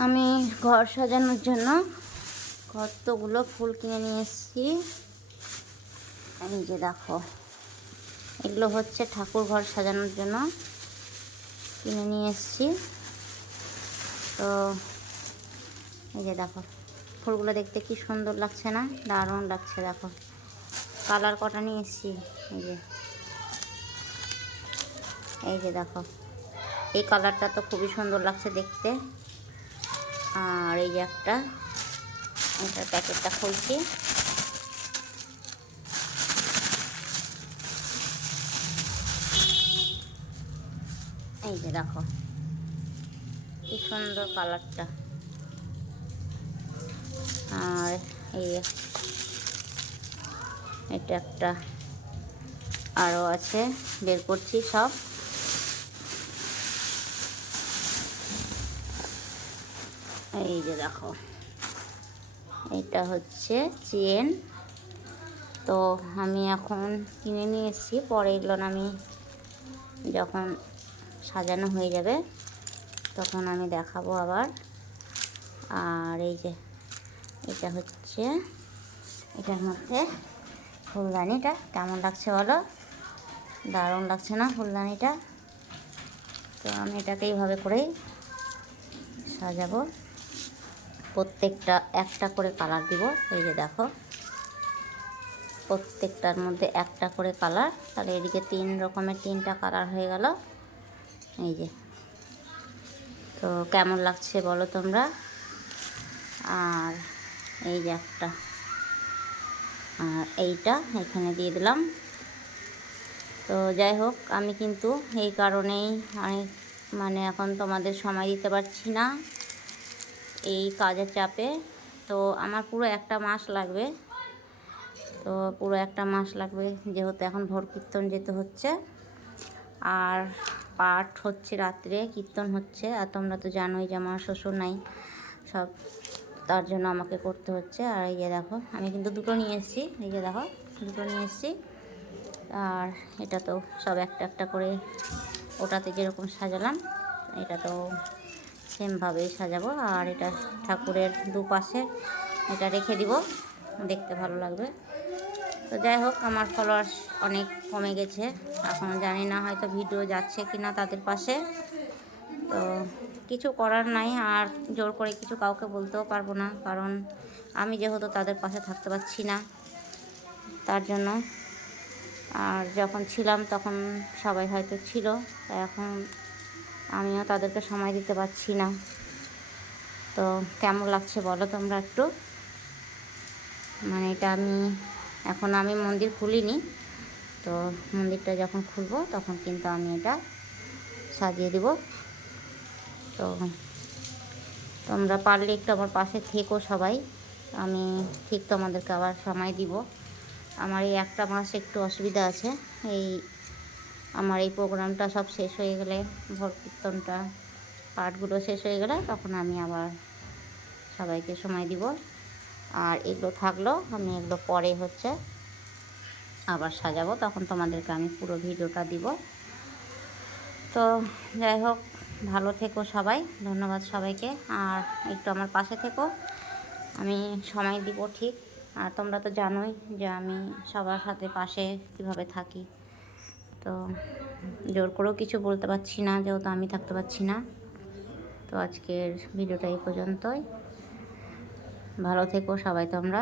আমি ঘর সাজানোর জন্য কতগুলো ফুল কিনে নিয়ে এসেছি। এই যে দেখো, এগুলো হচ্ছে ঠাকুর ঘর সাজানোর জন্য কিনে নিয়ে এসেছি। তো এই যে দেখো, ফুলগুলো দেখতে কি সুন্দর লাগছে না? দারুণ লাগছে। দেখো কালার কটা নিয়ে এসেছি। এই যে দেখো, এই কালারটা তো খুবই সুন্দর লাগছে দেখতে। আর এই যে একটা, এটার প্যাকেটটা খুলছি। এই যে দেখো কি সুন্দর কালারটা। আর এই এটা একটা আরও আছে, বের করছি সব। এই যে দেখো, এটা হচ্ছে চেন। তো আমি এখন কিনে নিয়ে এসেছি, পরে এগুলো আমি যখন সাজানো হয়ে যাবে তখন আমি দেখাবো আবার। আর এই যে এটা হচ্ছে, এটার মধ্যে ফুলদানিটা কেমন লাগছে বলো? দারুণ লাগছে না ফুলদানিটা? তো আমি এটাকে এইভাবে করেই সাজাবো। প্রত্যেকটা একটা করে কালার দিব। এই যে দেখো, প্রত্যেকটার মধ্যে একটা করে কালার, তাহলে এদিকে 3 রকমের 3টা কালার হয়ে গেল। এই যে, তো কেমন লাগছে বলো তোমরা? আর এই যে একটা, আর এইটা এখানে দিয়ে দিলাম। তো যাই হোক, আমি কিন্তু এই কারণেই মানে এখন তোমাদের সময় দিতে পারছি না এই কাজের চাপে। তো আমার পুরো একটা মাস লাগবে। তো পুরো একটা মাস লাগবে, যেহেতু এখন ভোর কীর্তন যেতে হচ্ছে, আর পাঠ হচ্ছে, রাত্রে কীর্তন হচ্ছে। আর তোমরা তো জানোই যে আমার শ্বশুর নাই সব, তার জন্য আমাকে করতে হচ্ছে। আর এই যে দেখো, আমি কিন্তু দুটো নিয়ে এসেছি। এই যে দেখো, দুটো নিয়ে এসেছি। আর এটা তো সব একটা একটা করে, ওটাতে যেরকম সাজালাম এটা তো সেমভাবেই সাজাবো। আর এটা ঠাকুরের দুপাশে এটা রেখে দিব, দেখতে ভালো লাগবে। তো যাই হোক, আমার ফলোয়ার্স অনেক কমে গেছে এখন, জানি না হয়তো ভিডিও যাচ্ছে কি না তাদের পাশে। তো কিছু করার নাই, আর জোর করে কিছু কাউকে বলতেও পারবো না, কারণ আমি যেহেতু তাদের পাশে থাকতে পারছি না তার জন্য। আর যখন ছিলাম তখন সবাই হয়তো ছিল, এখন আমিও তাদেরকে সময় দিতে পারছি না। তো কেমন লাগছে বলো তোমরা একটু? মানে এটা আমি মন্দির খুলিনি, তো মন্দিরটা যখন খুলবো তখন কিন্তু আমি এটা সাজিয়ে দিব। তো তোমরা পারলে একটু আমার পাশে থেকো সবাই, আমি ঠিক তোমাদেরকে আবার সময় দিব। আমার এই একটা মাস একটু অসুবিধা আছে। আমার এই প্রোগ্রামটা সব শেষ হয়ে গেলে, ভোর কীর্তনটা পাঠগুলো শেষ হয়ে গেলে তখন আমি আবার সবাইকে সময় দিব। আর এগুলো থাকলো, আমি এগুলো পরে আবার সাজাবো, তখন তোমাদেরকে আমি পুরো ভিডিওটা দিব। তো যাই হোক, ভালো থেকো সবাই, ধন্যবাদ সবাইকে। আর একটু আমার পাশে থেকো, আমি সময় দিব ঠিক। আর তোমরা তো জানোই যে আমি সবার সাথে পাশে কীভাবে থাকি। তো জোর করেও কিছু বলতে পারছি না, যেহেতু আমি থাকতে পারছি না। তো আজকের ভিডিওটা এই পর্যন্তই। ভালো থেকো সবাই তোমরা।